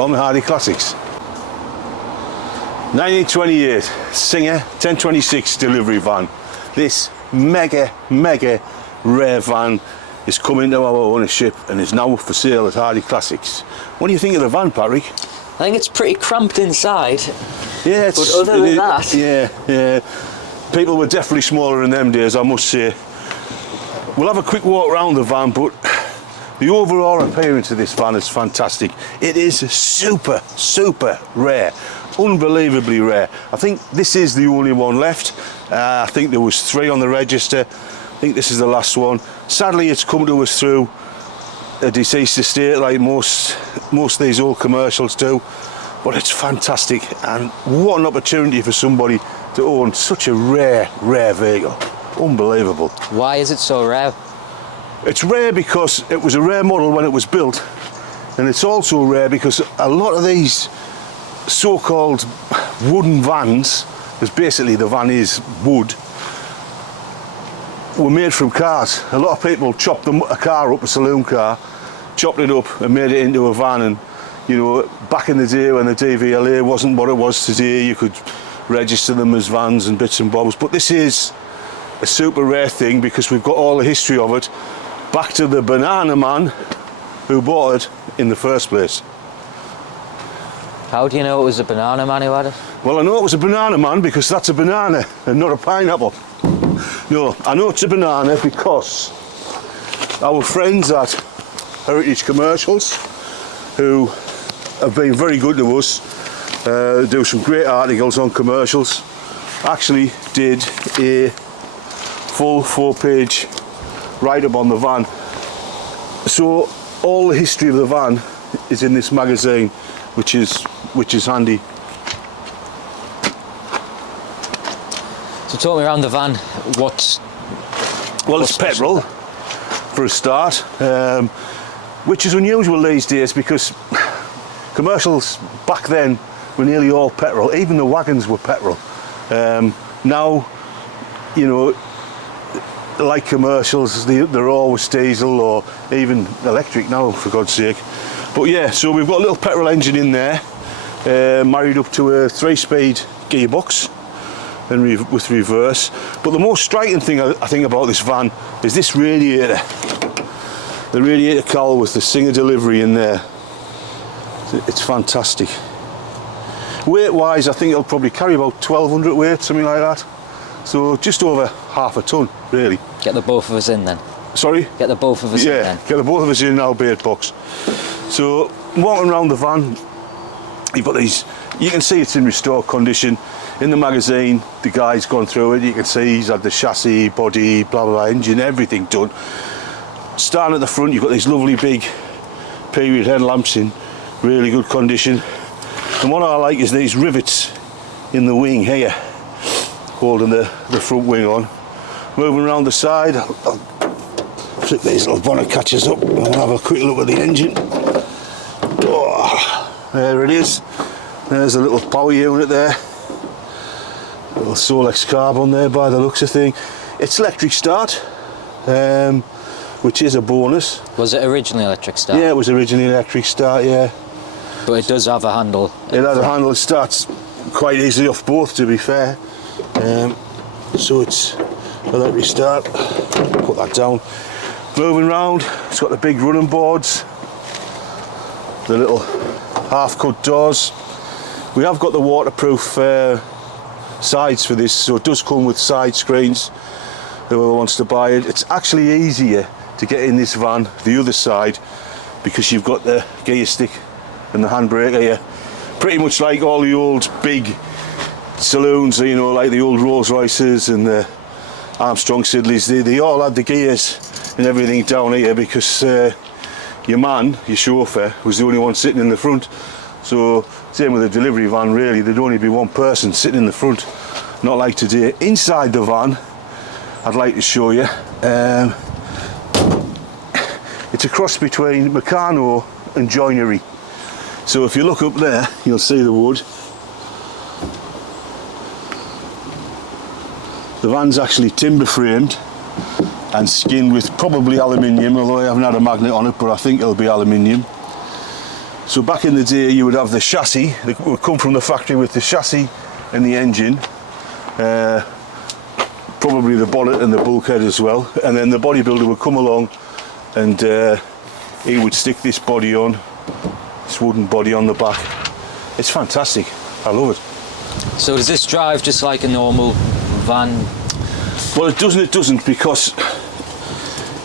call me Hardy Classics. 1928 Singer 1026 delivery van. This mega rare van is coming into our ownership and is now for sale at Hardy Classics. What do you think of the van, Patrick? I think it's pretty cramped inside. Yeah, it's, but other than that, yeah, people were definitely smaller in them days, I must say. We'll have a quick walk around the van, but the overall appearance of this van is fantastic. It is super rare, unbelievably rare. I think this is the only one left. I think there was 3 on the register. I think this is the last one. Sadly, it's come to us through a deceased estate, like most of these old commercials do. But it's fantastic, and what an opportunity for somebody to own such a rare vehicle. Unbelievable. Why is it so rare? It's rare because it was a rare model when it was built, and it's also rare because a lot of these so-called wooden vans, because basically the van is wood, were made from cars. A lot of people chopped a car up, a saloon car, chopped it up and made it into a van. And you know, back in the day when the DVLA wasn't what it was today, you could register them as vans and bits and bobs. But this is a super rare thing because we've got all the history of it back to the banana man who bought it in the first place. How do you know it was a banana man who had it? Well, I know it was a banana man because that's a banana and not a pineapple. No, I know it's a banana because our friends at Heritage Commercials, who have been very good to us, do some great articles on commercials, actually did a full 4-page write-up on the van. So all the history of the van is in this magazine, which is handy. So talk me around the van. Well, it's petrol for a start, which is unusual these days because commercials back then were nearly all petrol. Even the wagons were petrol. Now, you know, like commercials, they're always diesel or even electric now, for God's sake. But yeah, so we've got a little petrol engine in there, married up to a 3-speed gearbox and with reverse. But the most striking thing I think about this van is this radiator. The radiator cowl with the Singer delivery in there. It's fantastic. Weight wise, I think it'll probably carry about 1200 weight, something like that. So just over half a ton, really. Get the both of us in then. Sorry? Get the both of us in then. Yeah, get the both of us in our bait box. So walking around the van, you've got these, you can see it's in restored condition. In the magazine, the guy's gone through it, you can see he's had the chassis, body, blah blah, engine, everything done. Starting at the front, you've got these lovely big period headlamps in really good condition. And what I like is these rivets in the wing here, holding the front wing on. Moving around the side, I'll flip these little bonnet catches up and we'll have a quick look at the engine. Oh, there it is. There's a little power unit there. Little Solex carb on there by the looks of thing. It's electric start, which is a bonus. Was it originally electric start? Yeah, it was originally electric start, yeah. But it does have a handle. It has a handle, it starts quite easily off both, to be fair. So it's electric start. Put that down. Moving round, it's got the big running boards, the little half-cut doors. We have got the waterproof sides for this, so it does come with side screens. Whoever wants to buy it, it's actually easier to get in this van the other side because you've got the gear stick and the handbrake here. Pretty much like all the old big saloons, you know, like the old Rolls Royces and the Armstrong Sidleys, they all had the gears and everything down here because your man, your chauffeur, was the only one sitting in the front. So same with the delivery van, really, there'd only be one person sitting in the front, not like today. Inside the van, I'd like to show you, it's a cross between Meccano and joinery. So if you look up there, you'll see the wood. The van's actually timber framed and skinned with probably aluminium, although I haven't had a magnet on it, but I think it'll be aluminium. So back in the day you would have the chassis, it would come from the factory with the chassis and the engine, probably the bonnet and the bulkhead as well, and then the bodybuilder would come along and he would stick this body on, this wooden body on the back. It's fantastic, I love it. So does this drive just like a normal van? Well, it doesn't, because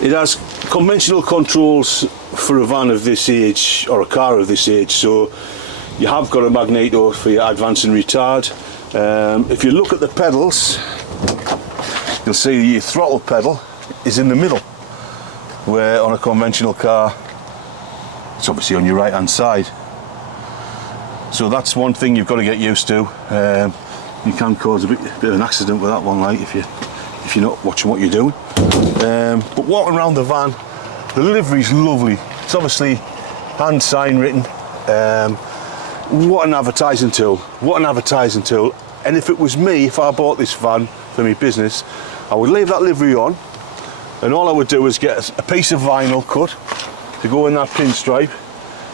it has conventional controls for a van of this age, or a car of this age. So you have got a magneto for your advance and retard. If you look at the pedals, you'll see your throttle pedal is in the middle, where on a conventional car it's obviously on your right hand side. So that's one thing you've got to get used to. You can cause a bit of an accident with that one, like if you're not watching what you're doing. But walking around the van, the livery's lovely. It's obviously hand sign written. What an advertising tool! What an advertising tool! And if it was me, if I bought this van for my business, I would leave that livery on, and all I would do is get a piece of vinyl cut to go in that pinstripe,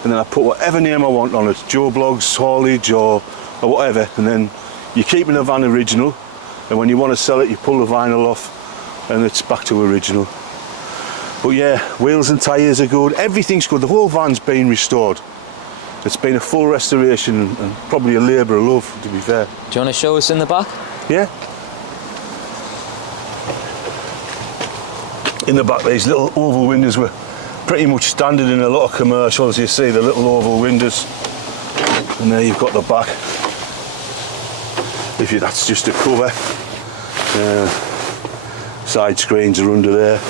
and then I put whatever name I want on it, Joe Blogs, Haulage, or whatever, and then you're keeping the van original, and when you want to sell it you pull the vinyl off and it's back to original. But yeah, wheels and tyres are good, everything's good, the whole van's been restored. It's been a full restoration and probably a labour of love, to be fair. Do you want to show us in the back? Yeah. In the back, these little oval windows were pretty much standard in a lot of commercials. You see the little oval windows, and there you've got the back. That's just a cover. Side screens are under there.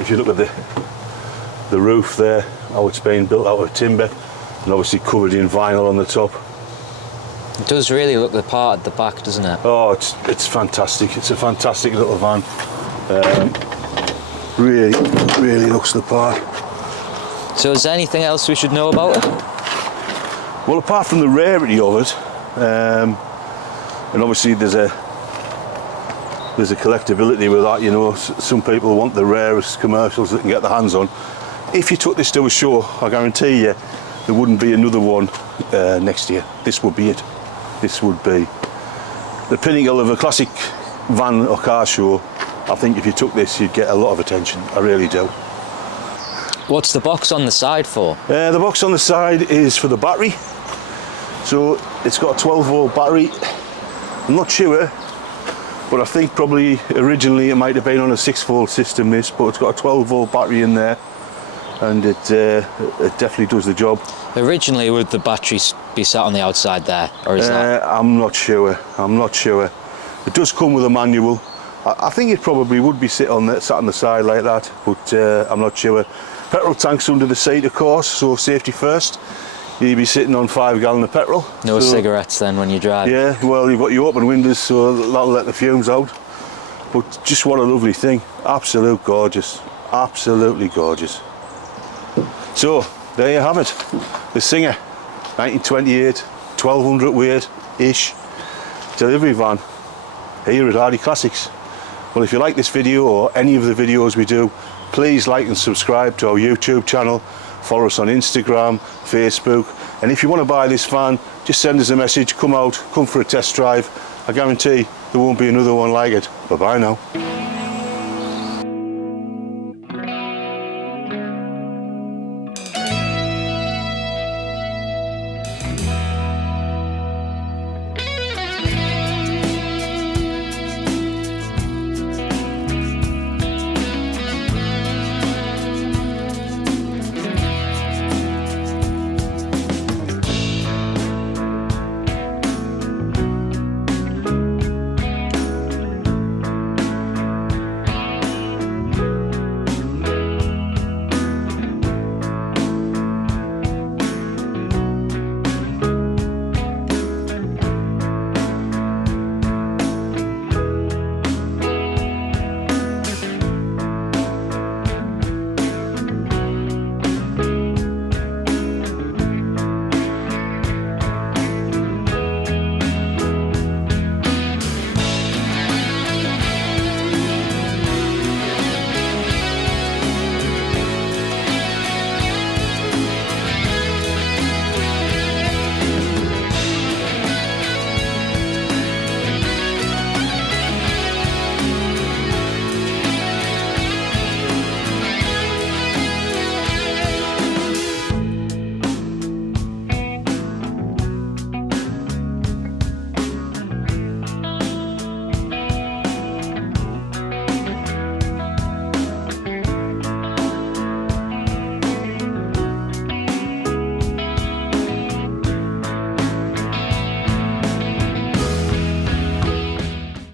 If you look at the roof there, how it's been built out of timber, and obviously covered in vinyl on the top. It does really look the part at the back, doesn't it? Oh, it's fantastic. It's a fantastic little van. Really looks the part. So is there anything else we should know about it? Well, apart from the rarity of it, and obviously there's a collectability with that, you know. Some people want the rarest commercials they can get their hands on. If you took this to a show, I guarantee you there wouldn't be another one next year. This would be it. This would be the pinnacle of a classic van or car show. I think if you took this you'd get a lot of attention, I really do. What's the box on the side for? The box on the side is for the battery. So it's got a 12 volt battery. I'm not sure, but I think probably originally it might have been on a 6 volt system this, but it's got a 12 volt battery in there, and it definitely does the job. Originally would the batteries be sat on the outside there, or is that? I'm not sure. It does come with a manual. I think it probably would be sat on the side like that, but I'm not sure. Petrol tank's under the seat, of course, so safety first. You'd be sitting on 5 gallon of petrol. No cigarettes then when you drive? Yeah, well, you've got your open windows, so that'll let the fumes out. But just what a lovely thing. Absolute gorgeous. Absolutely gorgeous. So, there you have it. The Singer, 1928, 1200 weight-ish delivery van here at Hardy Classics. Well, if you like this video or any of the videos we do, please like and subscribe to our YouTube channel. Follow us on Instagram, Facebook, and if you want to buy this van, just send us a message, come out, come for a test drive. I guarantee there won't be another one like it. Bye bye now.